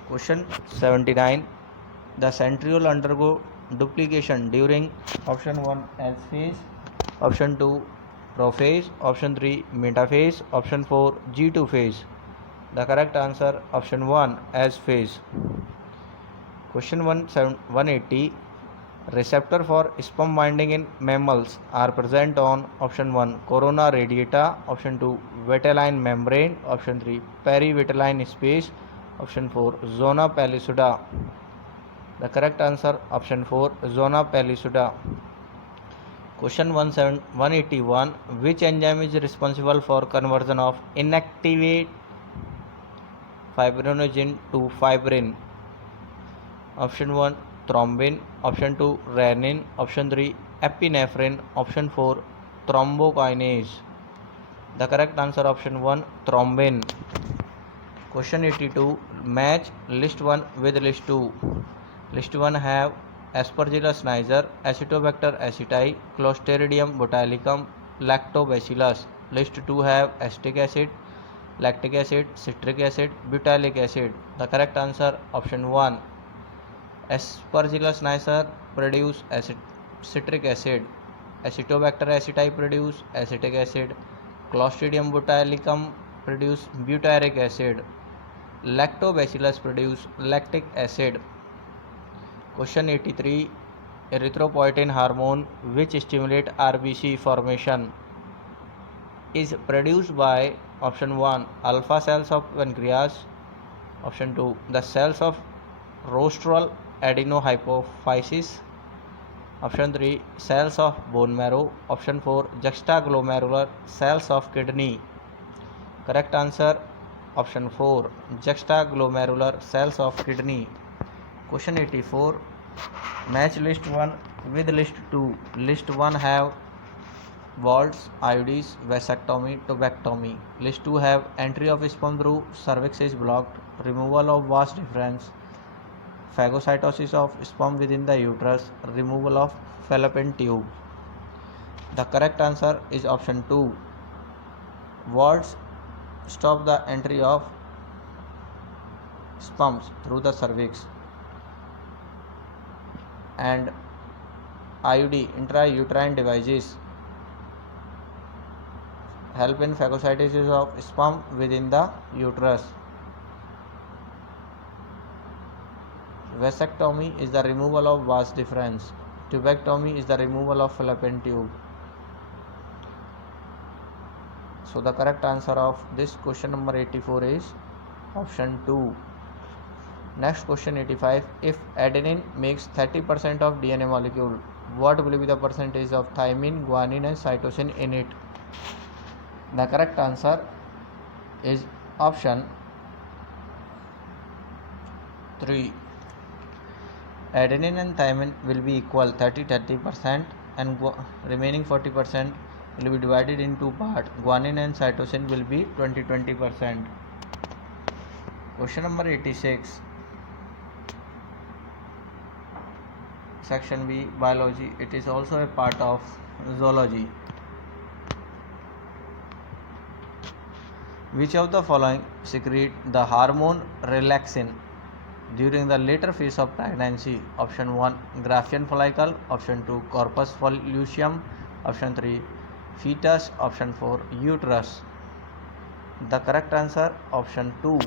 Question 79. The centriole undergo duplication during option 1 S phase, option 2 prophase, option 3 metaphase, option 4 G2 phase. The correct answer option 1 S phase. Question 180. Receptor for sperm binding in mammals are present on option 1 corona radiata, option 2 vitelline membrane, option 3 perivitelline space, option 4 zona pellucida. The correct answer option 4 zona pellucida. Question 181. Which enzyme is responsible for conversion of inactivate fibrinogen to fibrin? Option 1 thrombin, option 2 renin, option 3 epinephrine, option 4 thrombokinase. The correct answer option 1 thrombin. Question 82. Match list 1 with list 2. List 1 have Aspergillus niger, Acetobacter aceti, Clostridium botulinum, Lactobacillus. List 2 have acetic acid, lactic acid, citric acid, butyric acid. The correct answer option 1. Aspergillus niger produce citric acid, Acetobacter aceti produce acetic acid, Clostridium botulinum produce butyric acid, Lactobacillus produce lactic acid. Question 83. Erythropoietin hormone which stimulate RBC formation is produced by option 1 alpha cells of pancreas, option 2 the cells of rostral adenohypophysis, option 3 cells of bone marrow, option 4 juxtaglomerular cells of kidney. Correct answer option 4 juxtaglomerular cells of kidney. Question 84. Match list 1 with list 2. List 1 have Waltz, IUDs, vasectomy, tubectomy. List 2 have entry of sperm through cervix is blocked, removal of vas deferens, phagocytosis of sperm within the uterus, removal of fallopian tube. The correct answer is option 2. Waltz stop the entry of sperms through the cervix, and IUD intrauterine devices help in phagocytosis of sperm within the uterus. Vasectomy is the removal of vas deferens. Tubectomy is the removal of fallopian tube. So the correct answer of this question number 84 is option 2. Next question 85. If adenine makes 30% of DNA molecule, what will be the percentage of thymine, guanine and cytosine in it? The correct answer is option 3. Adenine and thymine will be equal 30% and remaining 40% will be divided in two parts. Guanine and cytosine will be 20%. Question number 86. Section B, biology. It is also a part of zoology. Which of the following secrete the hormone relaxin during the later phase of pregnancy? Option 1, Graafian follicle. Option 2, corpus luteum. Option 3, fetus. Option 4, uterus. The correct answer option 2,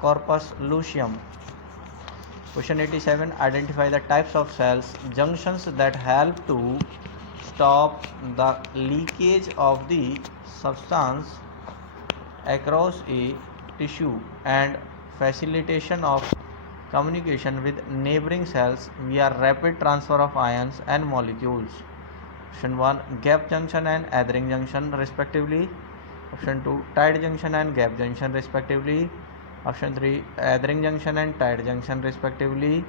corpus luteum. Question 87. Identify the types of cells junctions that help to stop the leakage of the substance across a tissue and facilitation of communication with neighboring cells via rapid transfer of ions and molecules. Option 1, gap junction and Adring junction respectively. Option 2, tight junction and gap junction respectively. Option 3, Adring junction and tight junction respectively.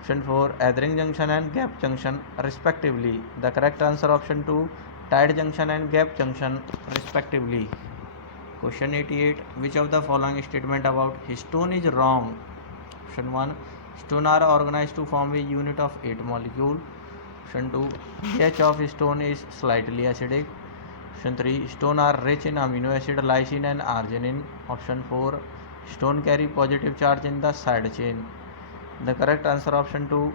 Option 4, Adring junction and gap junction respectively. The correct answer option 2, tight junction and gap junction respectively. Question 88. Which of the following statement about histone is wrong? Option 1, histone are organized to form a unit of 8 molecules. Option 2, pH of histone is slightly acidic. Option 3, histone are rich in amino acid lysine and arginine. Option 4, histone carry positive charge in the side chain. The correct answer option 2,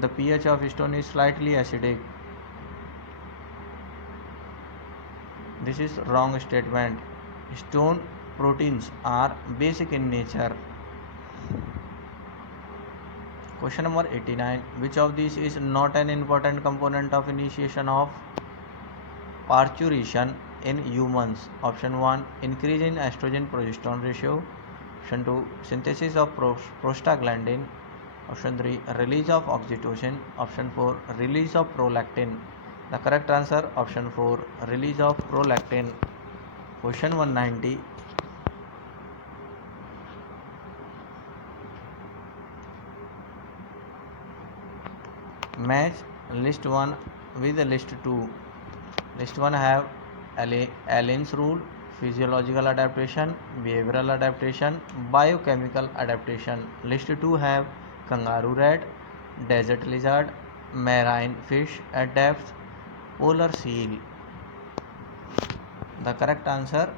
the pH of histone is slightly acidic. This is wrong statement. Histone proteins are basic in nature. Question number 89. Which of these is not an important component of initiation of parturition in humans? Option 1, increase in estrogen progesterone ratio. Option 2, synthesis of prostaglandin. Option 3, release of oxytocin. Option 4, release of prolactin. The correct answer option 4, release of prolactin. Question 190. Match list 1 with list 2. List 1 have Allen's rule, physiological adaptation, behavioral adaptation, biochemical adaptation. List 2 have kangaroo rat, desert lizard, marine fish at depth, polar seal. The correct answer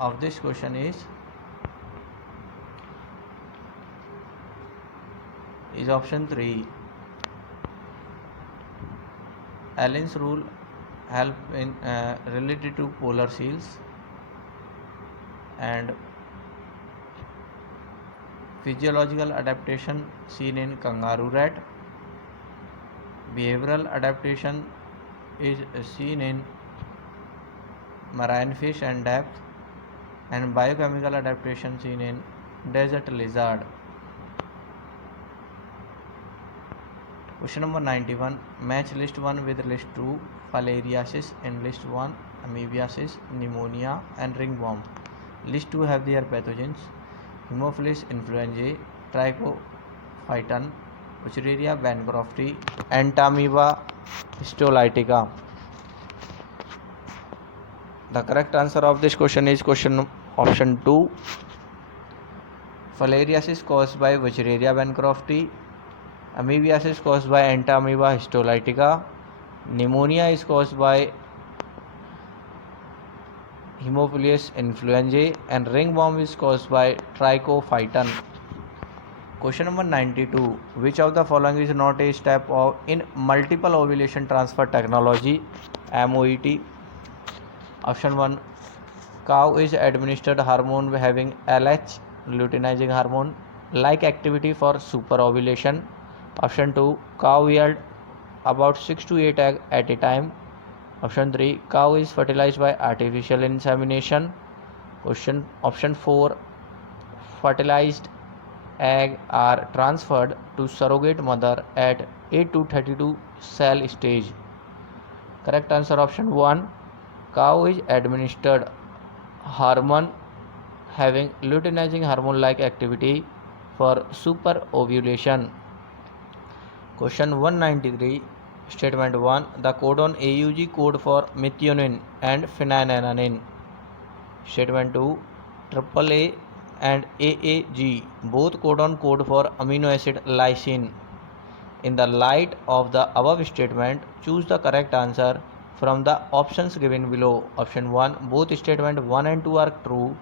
of this question is option 3. Allen's rule help in related to polar seals, and physiological adaptation seen in kangaroo rat. Behavioral adaptation is seen in marine fish and depth, and biochemical adaptation seen in desert lizard. Question number 91. Match list 1 with list 2. Filariasis in list 1, amoebiasis, pneumonia and ringworm. List 2 have their pathogens: Haemophilus influenzae, Trichophyton, Wuchereria bancrofti, Entamoeba histolytica. The correct answer of this question is option 2. Filariasis caused by Wuchereria bancrofti. Amoebiasis caused by Entamoeba histolytica. Pneumonia is caused by Haemophilus influenzae, and ringworm is caused by Trichophyton. Question number 92. Which of the following is not a step in multiple ovulation transfer technology, MOET? Option 1, cow is administered hormone having LH, luteinizing hormone. like activity for superovulation. Option 2, cow yield about 6 to 8 eggs at a time. Option 3, cow is fertilized by artificial insemination. Option 4, fertilized egg are transferred to surrogate mother at 8 to 32 cell stage. Correct answer option 1. Cow is administered hormone having luteinizing hormone like activity for super ovulation. Question 193. Statement 1. The codon AUG code for methionine and phenylalanine. Statement 2. AAA and AAG both codon code for amino acid lysine. In the light of the above statement, choose the correct answer from the options given below. Option 1. Both statement 1 and 2 are true.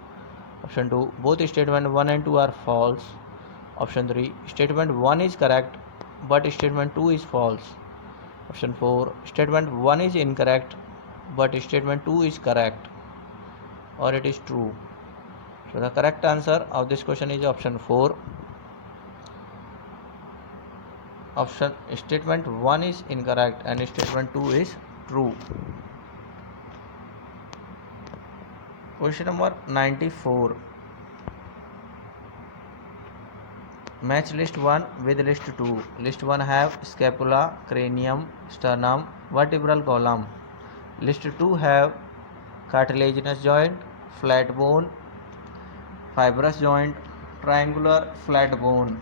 Option 2. Both statement 1 and 2 are false. Option 3. Statement 1 is correct but statement 2 is false. Option 4. Statement 1 is incorrect but statement 2 is correct, or it is true. So the correct answer of this question is option 4. Statement 1 is incorrect and statement 2 is true. Question number 94. Match list 1 with list 2. List 1 have scapula, cranium, sternum, vertebral column. List 2 have cartilaginous joint, flat bone, fibrous joint, triangular flat bone.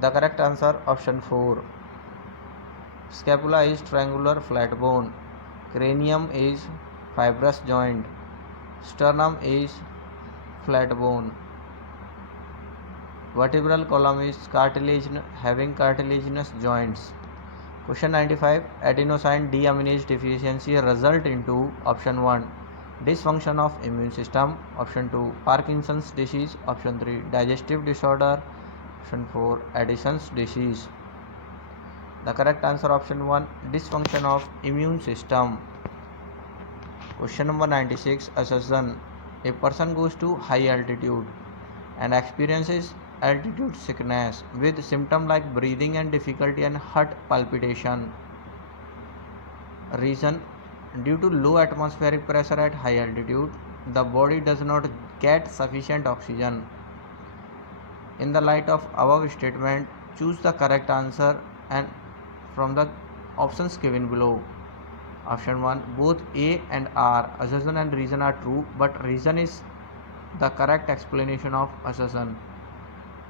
The correct answer option 4. Scapula is triangular flat bone, cranium is fibrous joint, sternum is flat bone, vertebral column is having cartilaginous joints. Question 95. Adenosine deaminase deficiency result into option 1. Dysfunction of immune system. Option 2. Parkinson's disease. Option 3. Digestive disorder. Option 4. Addison's disease. The correct answer option 1. Dysfunction of immune system. Question number 96. Assassin. A person goes to high altitude and experiences altitude sickness with symptoms like breathing and difficulty and heart palpitation. Reason: due to low atmospheric pressure at high altitude, the body does not get sufficient oxygen. In the light of above statement, choose the correct answer and from the options given below. Option 1. Both A and R, assertion and reason, are true, but reason is the correct explanation of assertion.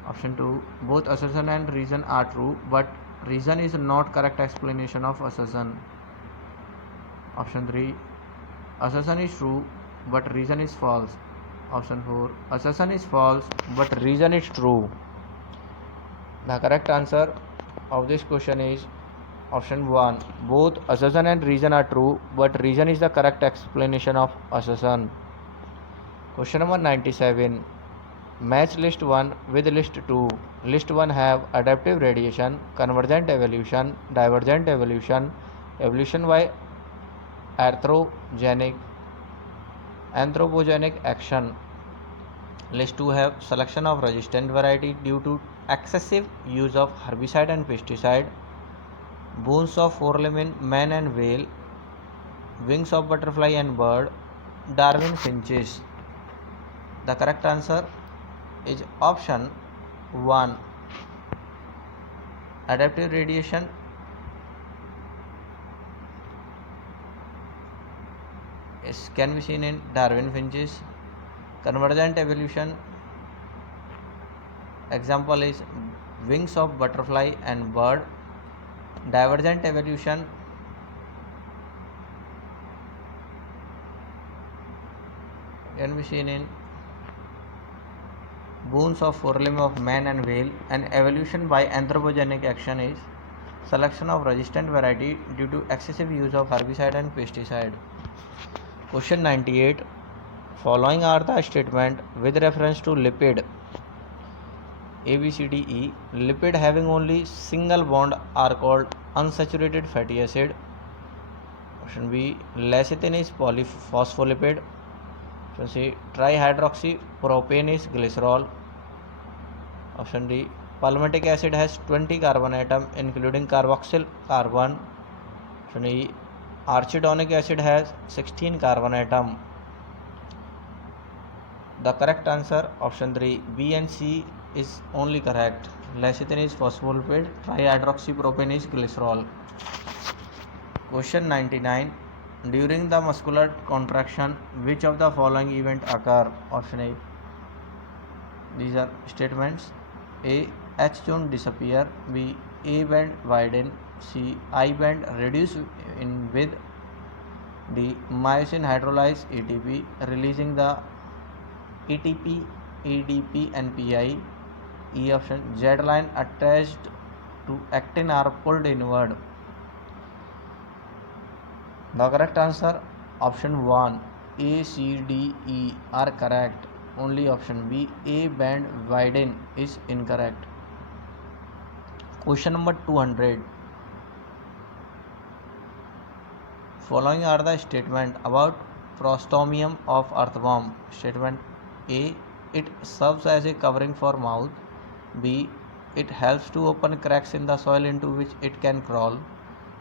Option 2. Both assertion and reason are true, but reason is not correct explanation of assertion. Option 3. Assertion is true, but reason is false. Option 4. Assertion is false, but reason is true. The correct answer of this question is option 1. Both assertion and reason are true, but reason is the correct explanation of assertion. Question number 97. Match list 1 with list 2. List 1 have adaptive radiation, convergent evolution, divergent evolution, evolution by anthropogenic action. List 2 have selection of resistant variety due to excessive use of herbicide and pesticide, bones of forelimb in man and whale, wings of butterfly and bird, Darwin finches. The correct answer is option 1. Adaptive radiation can be seen in Darwin finches. Convergent evolution example is wings of butterfly and bird. Divergent evolution can be seen in bones of forelimb of man and whale, and evolution by anthropogenic action is selection of resistant variety due to excessive use of herbicide and pesticide. Question 98. Following are the statement with reference to lipid A, B, C, D, E. Lipid having only single bond are called unsaturated fatty acid. Option B, lecithin is polyphospholipid. Option C, trihydroxypropane is glycerol. Option D, palmitic acid has 20 carbon atom including carboxyl carbon. Option E, arachidonic acid has 16 carbon atom. The correct answer, option 3, B and C is only correct. Lecithin is phospholipid, trihydroxypropane is glycerol. Question 99. During the muscular contraction, which of the following event occur? Option A. These are statements. A. H zone disappear. B. A band widen. C. I band reduce in width. D. Myosin hydrolyze ATP, releasing the ATP, ADP and PI. E option, Z line attached to actin are pulled inward. The correct answer, option 1, A, C, D, E are correct. Only option B, A band widen is incorrect. Question number 200. Following are the statement about prostomium of earthworm. Statement A, it serves as a covering for mouth. B, it helps to open cracks in the soil into which it can crawl.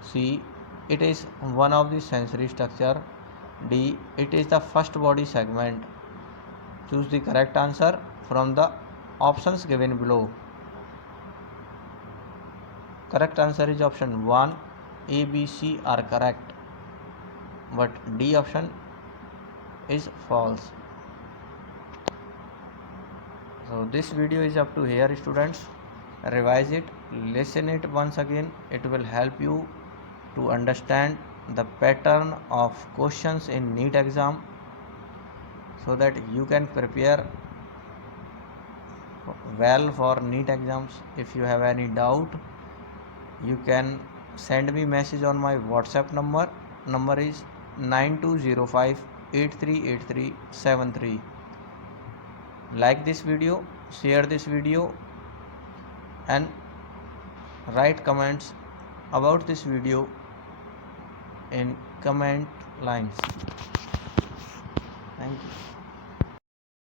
C, it is one of the sensory structure. D, it is the first body segment. Choose the correct answer from the options given below. Correct answer is option 1, A, B, C are correct, but D option is false. So this video is up to here, students. Revise it, listen it once again. It will help you to understand the pattern of questions in NEET exam, so that you can prepare well for NEET exams. If you have any doubt, you can send me message on my WhatsApp number. Number is 9205838373. Like this video, share this video, and write comments about this video in comment lines. Thank you.